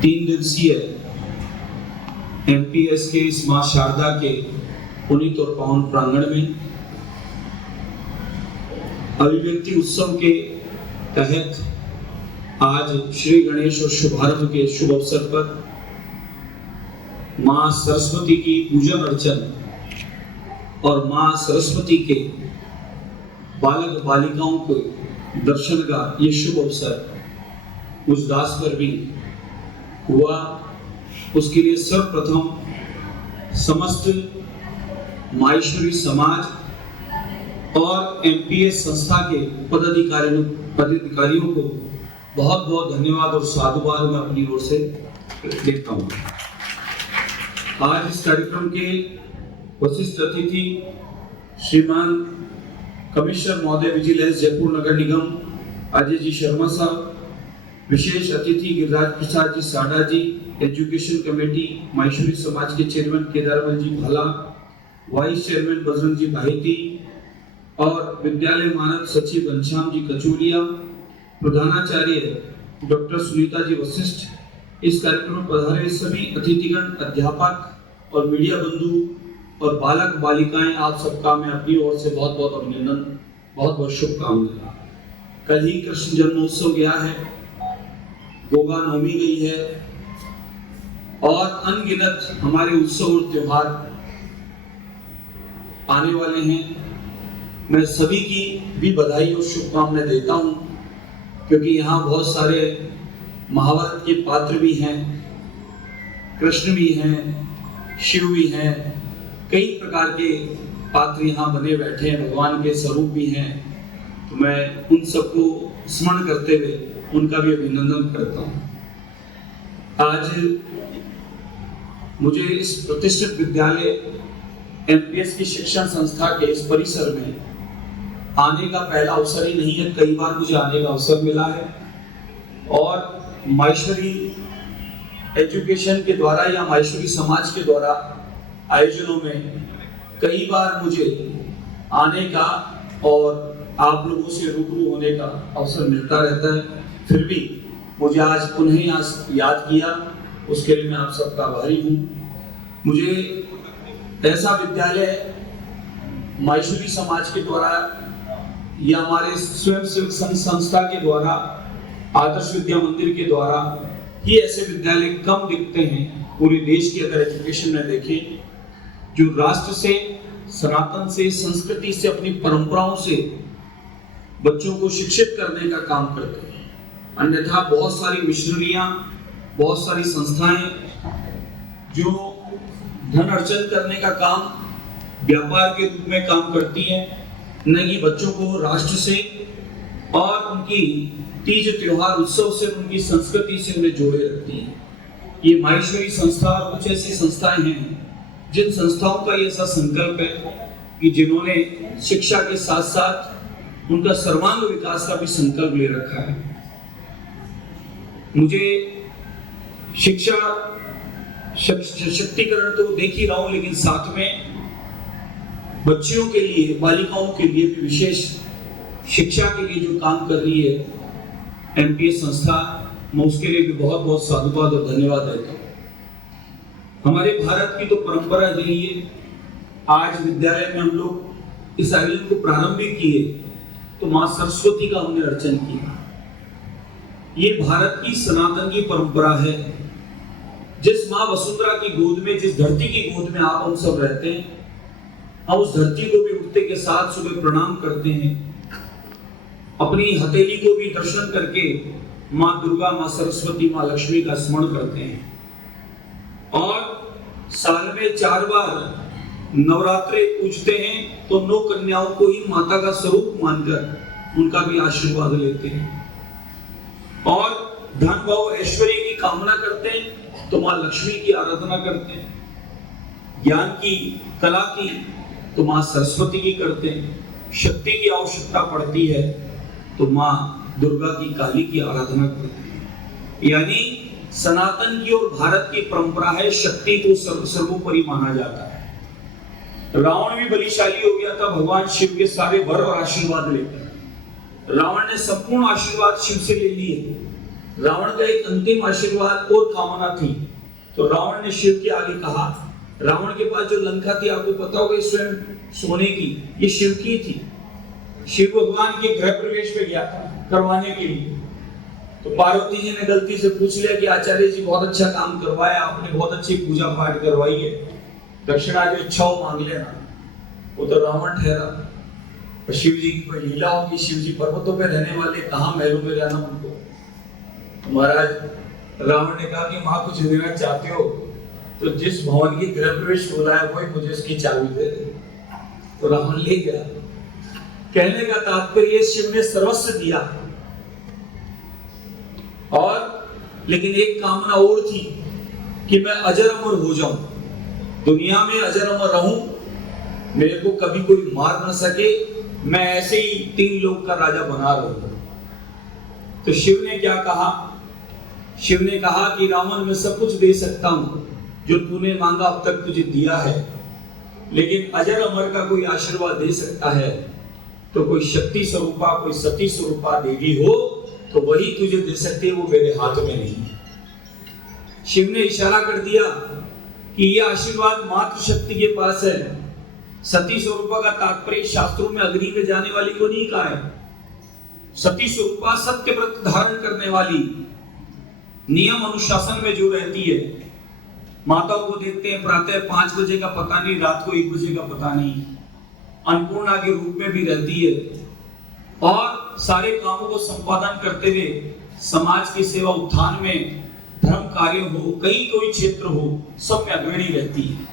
3 दिवसीय एमपीएस के इस मां शारदा के पुनीत और पावन प्रांगण में अभिव्यक्ति उत्सव के तहत आज श्री गणेश और शुभारंभ के शुभ अवसर पर मां सरस्वती की पूजन अर्चन और मां सरस्वती के बालक बालिकाओं को दर्शन का ये शुभ अवसर उस दास पर भी हुआ। उसके लिए सर्वप्रथम समस्त माहेश्वरी समाज और एमपीएस संस्था के पदाधिकारियों को बहुत बहुत धन्यवाद और साधुवाद मैं अपनी ओर से देता हूँ। आज इस कार्यक्रम के वरिष्ठ अतिथि श्रीमान कमिश्नर महोदय विजिलेंस जयपुर नगर निगम अजय जी शर्मा साहब, विशेष अतिथि गिरिराज प्रसाद जी साडा जी, एजुकेशन कमेटी माहेश्वरी समाज के चेयरमैन केदारमल जी भाला, वाइस चेयरमैन बजरंग जी बाहेती और विद्यालय मानद सचिव घनश्याम जी कचूरिया, प्रधानाचार्य डॉक्टर सुनीता जी वशिष्ठ, इस कार्यक्रम में पधारे सभी अतिथिगण, अध्यापक और मीडिया बंधु और बालक बालिकाएं, आप सबका मैं अपनी ओर से बहुत बहुत अभिनंदन, बहुत बहुत शुभकामनाएं। कल ही कृष्ण जन्मोत्सव गया है, गोगा नवमी गई है और अनगिनत हमारे उत्सव और त्योहार आने वाले हैं। मैं सभी की भी बधाई और शुभकामनाएं देता हूं, क्योंकि यहाँ बहुत सारे महाभारत के पात्र भी हैं, कृष्ण भी हैं, शिव भी हैं, कई प्रकार के पात्र यहाँ बने बैठे हैं, भगवान के स्वरूप भी हैं। तो मैं उन सबको स्मरण करते हुए उनका भी अभिनंदन करता हूँ। आज मुझे इस प्रतिष्ठित विद्यालय एमपीएस की शिक्षण संस्था के इस परिसर में आने का पहला अवसर ही नहीं है, कई बार मुझे आने का अवसर मिला है और माहेश्वरी एजुकेशन के द्वारा या माहेश्वरी समाज के द्वारा आयोजनों में कई बार मुझे आने का और आप लोगों से रूबरू होने का अवसर मिलता रहता है। फिर भी मुझे आज पुनः याद किया, उसके लिए मैं आप सबका आभारी हूँ। मुझे ऐसा विद्यालय माहेश्वरी समाज के द्वारा या हमारे स्वयंसेवक संस्था के द्वारा, आदर्श विद्या मंदिर के द्वारा ही ऐसे विद्यालय कम दिखते हैं पूरे देश की अगर एजुकेशन में देखें, जो राष्ट्र से, सनातन से, संस्कृति से, अपनी परंपराओं से बच्चों को शिक्षित करने का काम करते हैं। अन्यथा बहुत सारी मिशनरियां, बहुत सारी संस्थाएं जो धन अर्जन करने का काम व्यापार के रूप में काम करती हैं, न कि बच्चों को राष्ट्र से और उनकी तीज त्योहार उत्सव से, उनकी संस्कृति से उन्हें जोड़े रखती हैं। ये माहेश्वरी संस्था और कुछ ऐसी संस्थाएं हैं जिन संस्थाओं का ये ऐसा संकल्प है कि जिन्होंने शिक्षा के साथ साथ उनका सर्वांग विकास का भी संकल्प ले रखा है। मुझे शिक्षा शक्तिकरण तो देख ही रहा हूं, लेकिन साथ में बच्चियों के लिए, बालिकाओं के लिए भी विशेष शिक्षा के लिए जो काम कर रही है एमपीएस संस्था, मैं उसके लिए भी बहुत बहुत साधुवाद और धन्यवाद देता हूँ। हमारे भारत की तो परंपरा रही है, आज विद्यालय में हम लोग इस आयोजन को प्रारंभ भी किए तो मां सरस्वती का हमने अर्चन किया। ये भारत की सनातन की परंपरा है। जिस मां वसुंधरा की गोद में, जिस धरती की गोद में आप हम सब रहते हैं, हम उस धरती को भी उठते के साथ सुबह प्रणाम करते हैं। अपनी हथेली को भी दर्शन करके मां दुर्गा, मां सरस्वती, मां लक्ष्मी का स्मरण करते हैं। और साल में 4 बार नवरात्रे पूजते हैं तो 9 कन्याओं को ही माता का स्वरूप मानकर उनका भी आशीर्वाद लेते हैं। और धन भाव ऐश्वर्य की कामना करते हैं तो मां लक्ष्मी की आराधना करते हैं। ज्ञान की, कला की तो मां सरस्वती की करते हैं। शक्ति की आवश्यकता पड़ती है तो मां दुर्गा की, काली की आराधना करते हैं। यानी सनातन की और भारत की परंपरा है, शक्ति को सर्वोपरि माना जाता है। रावण भी बलिशाली हो गया था भगवान शिव के सारे वर और आशीर्वाद लेकर। रावण ने संपूर्ण आशीर्वाद शिव से ले लिए, रावण का एक अंतिम आशीर्वाद और कामना थी। तो रावण ने शिव के आगे कहा, रावण के पास जो लंका थी आपको पता होगा स्वयं सोने की, ये शिव की थी। शिव भगवान के गृह प्रवेश पे गया था करवाने के लिए। तो पार्वती जी ने गलती से पूछ लिया कि आचार्य जी बहुत अच्छा काम करवाया आपने, बहुत अच्छी पूजा पाठ करवाई है, दक्षिणा जो इच्छा हो मांग लेना। वो तो रावण ठहरा। और शिव जी की कोई लीला होगी, शिव जी पर्वतों पे रहने वाले, कहाँ महलों में रहना उनको। तो महाराज रावण ने कहा कि माँ कुछ देना चाहते हो तो जिस भवन की गृह प्रवेश बोला है वही मुझे उसकी चाबी दे दे। तो रावण ले गया। कहने का तात्पर्य शिव ने सर्वस्व दिया, और लेकिन एक कामना और थी कि मैं अजर अमर हो जाऊं, दुनिया में अजर अमर रहूं, मेरे को कभी कोई मार ना सके, मैं ऐसे ही 3 लोक का राजा बना रहूं। तो शिव ने क्या कहा? शिव ने कहा कि रावण मैं सब कुछ दे सकता हूं जो तूने मांगा अब तक तुझे दिया है, लेकिन अजर अमर का कोई आशीर्वाद दे सकता है तो कोई शक्ति स्वरूपा, कोई सती स्वरूपा देवी हो तो वही तुझे दे सकती है, वो मेरे हाथ में नहीं है। शिव ने इशारा कर दिया कि यह आशीर्वाद मातृ शक्ति के पास है। सती स्वरूपा का तात्पर्य शास्त्रों में अग्नि में जाने वाली को नहीं कहा है। सती स्वरूपा सत्य व्रत धारण करने वाली, नियम अनुशासन में जो रहती है। माताओं को देखते हैं प्रातः 5 बजे का पता नहीं, रात को 1 बजे का पता नहीं, अन्नपूर्णा के रूप में भी रहती है और सारे कामों को संपादन करते हुए समाज की सेवा, उत्थान में, धर्म कार्य हो, कहीं कोई क्षेत्र हो, सब में अग्रणी रहती है।